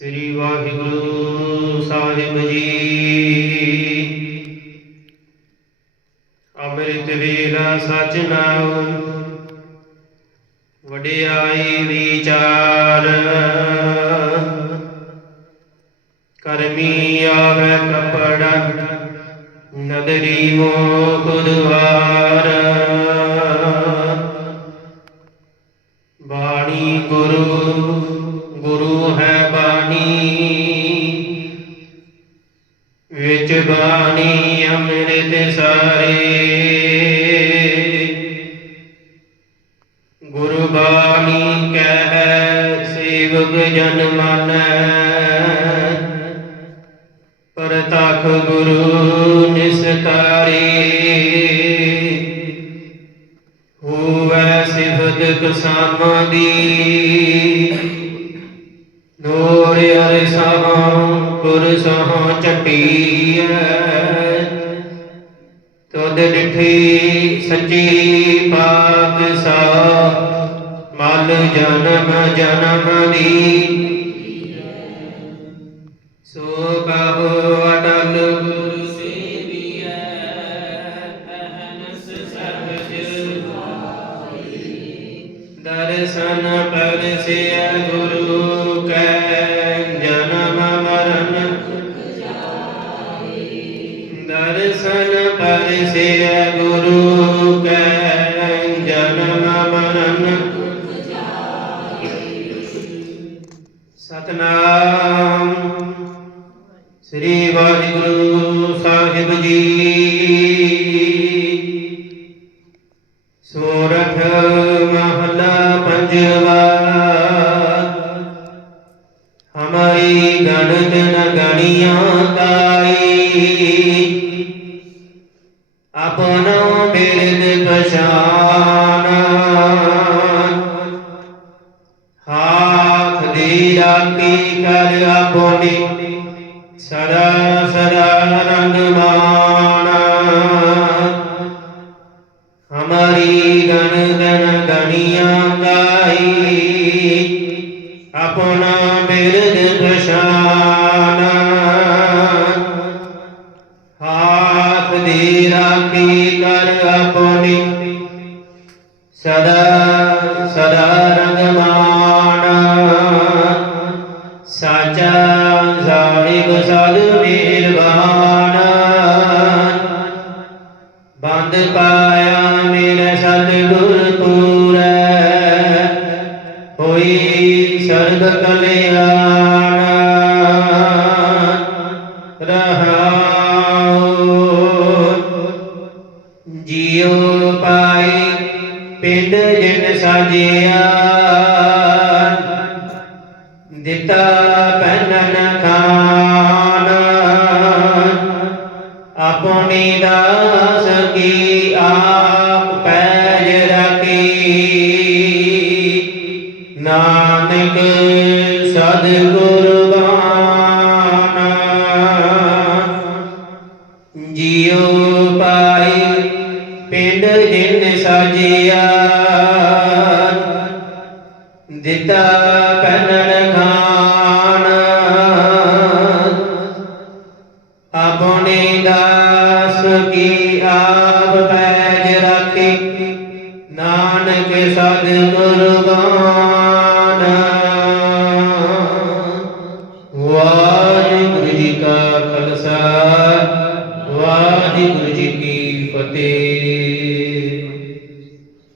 ਸ੍ਰੀ ਵਾਹਿਗੁਰੂ ਸਾਹਿਬ ਜੀ। ਅੰਮ੍ਰਿਤ ਵੇਲਾ ਸਚ ਨਾਉ, ਵਡਿਆਈ ਵਿਚਾਰ। ਕਰਮੀ ਆਵੇ ਕਪੜਾ ਨਦਰੀ ਮੋਖ ਦੁਆਰ ਵਿੱਚ ਬਾਣੀ ਅੰਮ੍ਰਿਤ ਸਾਰੇ। ਗੁਰੂ ਬਾਣੀ ਕਹਿ, ਸੇਵਕ ਜਨ ਮਾਨੈ। ਪਰਤਖ ਗੁਰੂ ਨਿਸਤਾਰੇ। ਹੋਵੇ ਸਿਫਤ ਕਸਾਮਾ ਦੀ। ਨੂਰ ਅਰ ਸਹਾਂ ਗੁਰ ਸਹਾਂ ਚਟੀਐ ਤੁਧ ਡਿਠੀ ਸੱਚੀ ਪਾਕ ਸਾ ਮਲ ਜਨਮ ਜਨਮ ਦੀ। ਸੋ ਕਹੋ ਅਟਲ ਗੁਰ ਸੇਵੀਐ, ਅਹਨਸ ਸਰਬ ਦਰਸ਼ਨ ਪਰਸਿਆ ਗੁਰੂ ਕੈ ਦਰਸ਼ਨ ਪਰਸਿਆ ਗੁਰੂ ਕੈ ਜਨਮ ਮਰਨ। ਸਤਨਾਮ ਸ੍ਰੀ ਵਾਹਿਗੁਰੂ ਸਾਹਿਬ ਜੀ। ਸੋਰਠ ਮਹਲਾ ਪੰਜਵਾ। ਹਮਾਰੀ ਗਣਤ ਨ ਆਪਣਾ ਬਿਰਦ ਪਛਾਨ। ਹਾਥ ਦੀ ਰਾਖੀ ਕਰ ਆਪਣੀ ਸਦਾ ਸਦਾ ਰੰਗ ਮਾਨ ਹਮਾਰੀ ਗਣ ਗਣ ਗਣੀਆਂ ਗਾਈ ਆਪਣਾ ਬਿਰਦ ਪਛਾਨ। ਰਾਖੀ ਕਰ ਆਪਣੀ ਸਦਾ ਸਦਾ ਰੰਗ ਮਾਣ ਸਾਚਾ ਸਾਹਿਬ ਸਦ ਮਿਹਰਬਾਨ ਬੰਦ ਪਾਇਆ ਮੇਰੇ ਸਤਿਗੁਰ ਜੀਉ ਪਾਈ ਪਿੰਡ ਜਿਨ ਸਾਜਿਆ। ਦਿੱਤਾ ਜਿਨ ਦਿੱਤਾ ਪੈਨਣ ਖਾਨ ਆਪਣੀ ਦਾਸ ਕੀ ਆਪ ਪੈਜ ਰਾਖੀ। ਨਾਨਕ ਸਦ ਗੁਰਬਾਨ